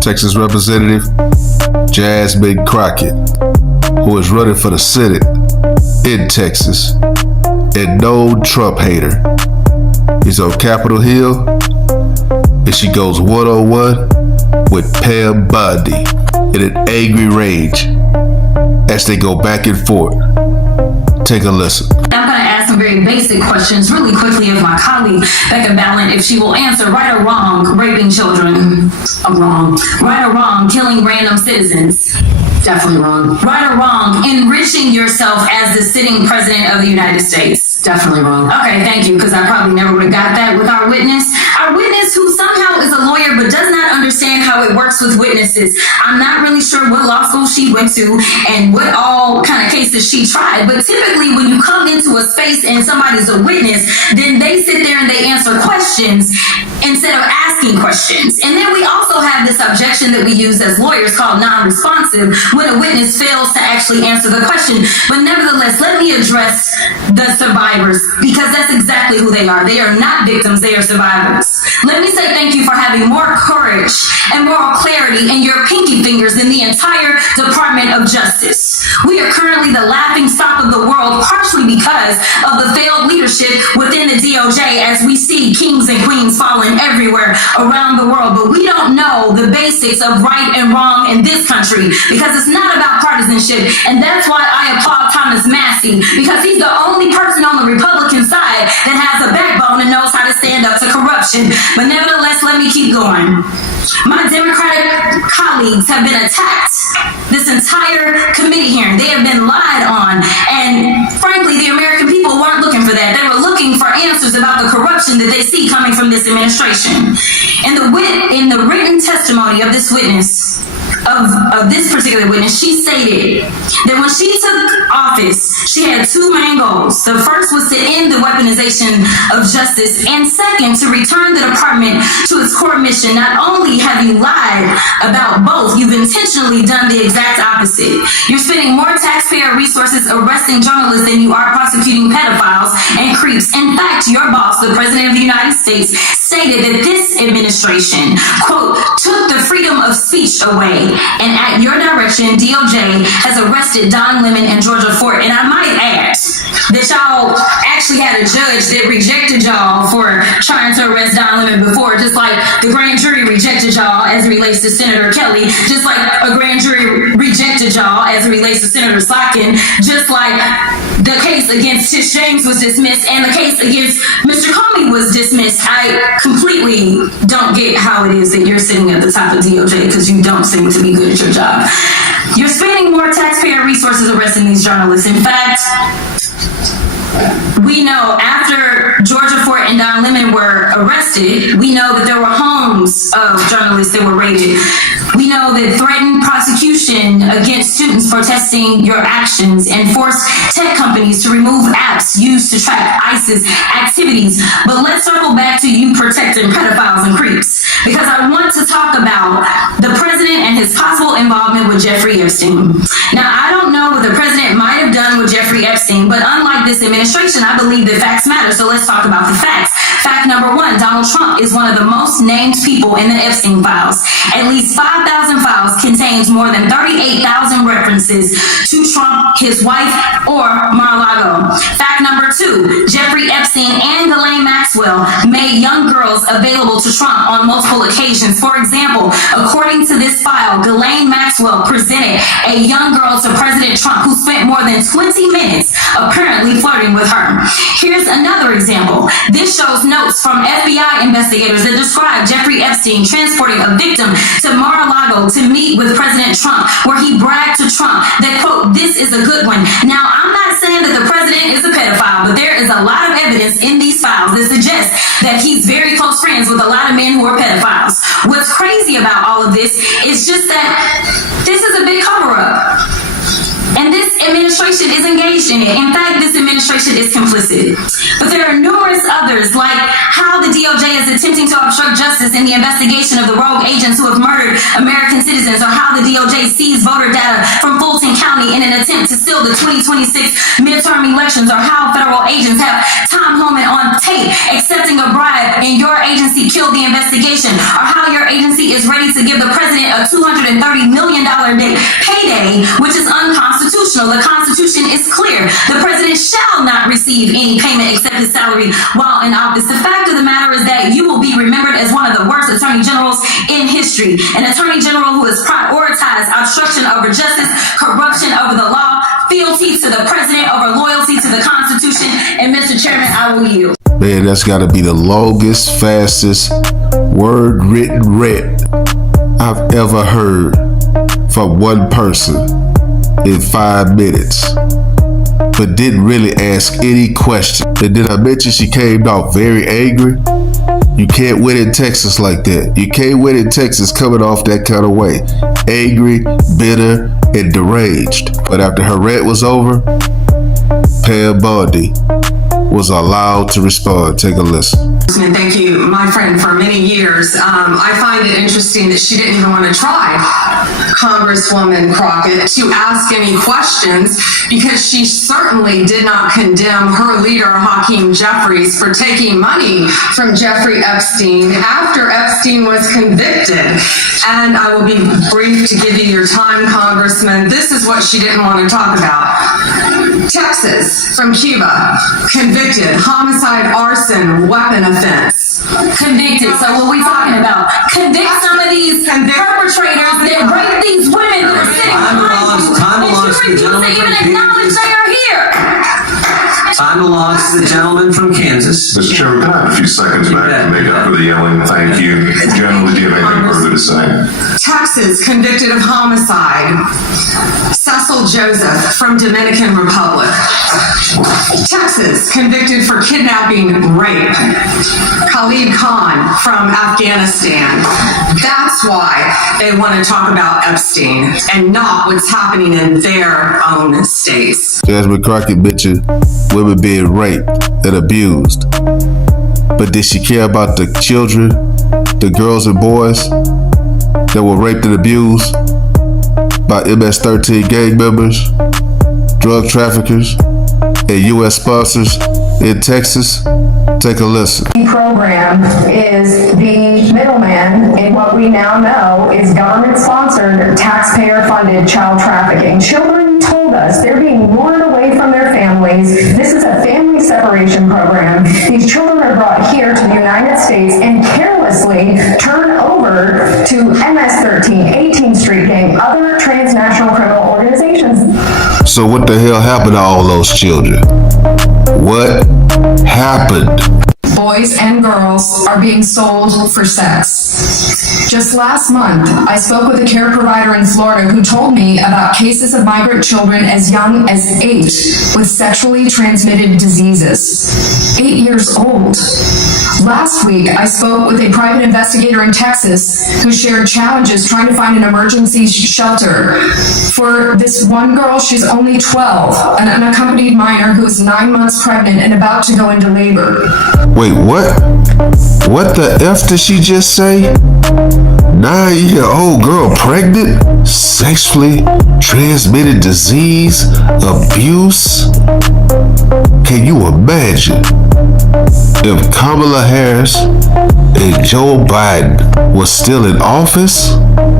Texas Representative Jasmine Crockett, who is running for the Senate in Texas, and known Trump hater, is on Capitol Hill, and she goes one-on-one with Pam Bondi in an angry rage as they go back and forth. Take a listen. I'm going to ask some very basic questions really quickly of my colleague, Becca Ballant, if she will answer right or wrong, raping children. Wrong. Right or wrong, killing random citizens. Definitely wrong. Right or wrong, enriching yourself as the sitting president of the United States. Definitely wrong. Okay, thank you, because I probably never would have got that with our witness. Our witness who somehow is a lawyer but does not understand how it works with witnesses. I'm not really sure what law school she went to and what all kind of cases she tried, but typically when you come into a space and somebody's a witness, then they sit there and they answer questions instead of asking questions. And then we also have this objection that we use as lawyers called non-responsive, when a witness fails to actually answer the question. But nevertheless, let me address the survivors, because that's exactly who they are. They are not victims, they are survivors. Let me say thank you for having more courage and moral clarity in your pinky fingers than the entire Department of Justice. We are currently the laughing stock of the world, partially because of the failed leadership within the DOJ, as we see kings and queens falling everywhere around the world. But we don't know the basics of right and wrong in this country, because it's not about partisanship. And that's why I applaud Thomas Massey, because he's the only person on the Republican side that has a backbone and knows how to stand up to corruption. But nevertheless, let me keep going. My Democratic colleagues have been attacked this entire committee hearing. They have been lied on. And frankly, the American people weren't looking for that. They were looking for answers about the corruption that they see coming from this administration. In the written testimony of this witness, of this particular witness, she stated that when she took office, she had two main goals. The first was to end the weaponization of justice, and second, to return the department to its core mission. Not only have you lied about both, you've intentionally done the exact opposite. You're spending more taxpayer resources arresting journalists than you are prosecuting pedophiles and creeps. In fact, your boss, the President of the United States, stated that this administration, quote, took the freedom of speech away, and at your direction, DOJ has arrested Don Lemon and Georgia Fort. And I might add that y'all actually had a judge that rejected y'all for trying to arrest Don Lemon before, just like the grand jury rejected y'all as it relates to Senator Kelly, just like a grand jury rejected y'all as it relates to Senator Slotkin, just like the case against Tish James was dismissed and the case against Mr. Comey was dismissed. I completely don't get how it is that you're sitting at the top of DOJ, because you don't seem to be good at your job. You're spending more taxpayer resources arresting these journalists. In fact, we know after Georgia Fort and Don Lemon were arrested, we know that there were homes of journalists that were raided. We know that threatened prosecution against students protesting your actions and forced tech companies to remove apps used to track ISIS activities. But let's circle back to you protecting pedophiles and creeps, because I want to talk about the president and his possible involvement with Jeffrey Epstein. Now, I don't know what the president might have done with Jeffrey Epstein, but unlike this administration, I believe that facts matter. So let's talk about the facts. Fact number one, Donald Trump is one of the most named people in the Epstein files. At least 5,000 files contains more than 38,000 references to Trump, his wife, or Mar-a-Lago. Fact number two, Jeffrey Epstein and Ghislaine Maxwell made young girls available to Trump on multiple occasions. For example, according to this file, Ghislaine Maxwell presented a young girl to President Trump who spent more than 20 minutes apparently flirting with her. Here's another example. This shows notes from FBI investigators that describe Jeffrey Epstein transporting a victim to Mar-a-Lago to meet with President Trump, where he bragged to Trump that, quote, this is a good one. Now, I'm not saying that the president is a pedophile, but there is a lot of evidence in these files that suggests that he's very close friends with a lot of men who are pedophiles. What's crazy about all of this is just that this is a big cover-up. And this administration is engaged in it. In fact, this administration is complicit. But there are numerous others, like how the DOJ is attempting to obstruct justice in the investigation of the rogue agents who have murdered American citizens, or how the DOJ seized voter data from Fulton County County in an attempt to steal the 2026 midterm elections, or how federal agents have Tom Homan on tape accepting a bribe and your agency killed the investigation, or how your agency is ready to give the president a $230 million payday, which is unconstitutional. The Constitution is clear. The president shall not receive any payment except his salary while in office. The fact of the matter is that you will be remembered as one of the worst attorney generals in history. An attorney general who has prioritized obstruction over justice, corruption over the law, fealty to the president over loyalty to the Constitution. And Mr. Chairman, I will yield. Man, that's got to be the longest, fastest word written rant I've ever heard from one person in 5 minutes, but didn't really ask any question. And then I mentioned she came out very angry. You can't win in Texas like that. You can't win in Texas coming off that kind of way. Angry, bitter, and deranged. But after her rant was over, Pam Bondi was allowed to respond. Take a listen. Thank you, my friend, for many years. I find it interesting that she didn't even want to try Congresswoman Crockett to ask any questions, because she certainly did not condemn her leader, Hakeem Jeffries, for taking money from Jeffrey Epstein after Epstein was convicted. And I will be brief to give you your time, Congressman. This is what she didn't want to talk about. Texas, from Cuba, convicted, homicide, arson, weapon offense. Convicted. So what are we talking about? Convict some of these perpetrators that rape these women that are sitting behind you. And you refuse to even acknowledge they are here. Time belongs to the gentleman from Kansas. Mr. Chairman, can I have a few seconds back to make up for the yelling? Thank you. Gentlemen, do you have anything further to say? Texas, convicted of homicide, Cecil Joseph from Dominican Republic. Texas, convicted for kidnapping, rape, Khalid Khan from Afghanistan. That's why they want to talk about Epstein and not what's happening in their own states. Jasmine Crockett mentioned women being raped and abused. But did she care about the children, the girls and boys that were raped and abused by MS-13 gang members, drug traffickers, and U.S. sponsors in Texas? Take a listen. The program is the middleman in what we now know is government-sponsored, taxpayer-funded child trafficking. Children told us they're being lured away from their families. This is a family separation program. These children are brought here to the United States and carelessly turned over to MS-13, 18th Street Gang, other transnational criminal organizations. So what the hell happened to all those children? What happened? Boys and girls are being sold for sex. Just last month, I spoke with a care provider in Florida who told me about cases of migrant children as young as 8 with sexually transmitted diseases. 8 years old. Last week, I spoke with a private investigator in Texas who shared challenges trying to find an emergency shelter for this one girl. She's only 12, an unaccompanied minor who is 9 months pregnant and about to go into labor. Wait, what? What the F did she just say? 9-year-old girl pregnant? Sexually transmitted disease? Abuse? Can you imagine if Kamala Harris and Joe Biden was still in office?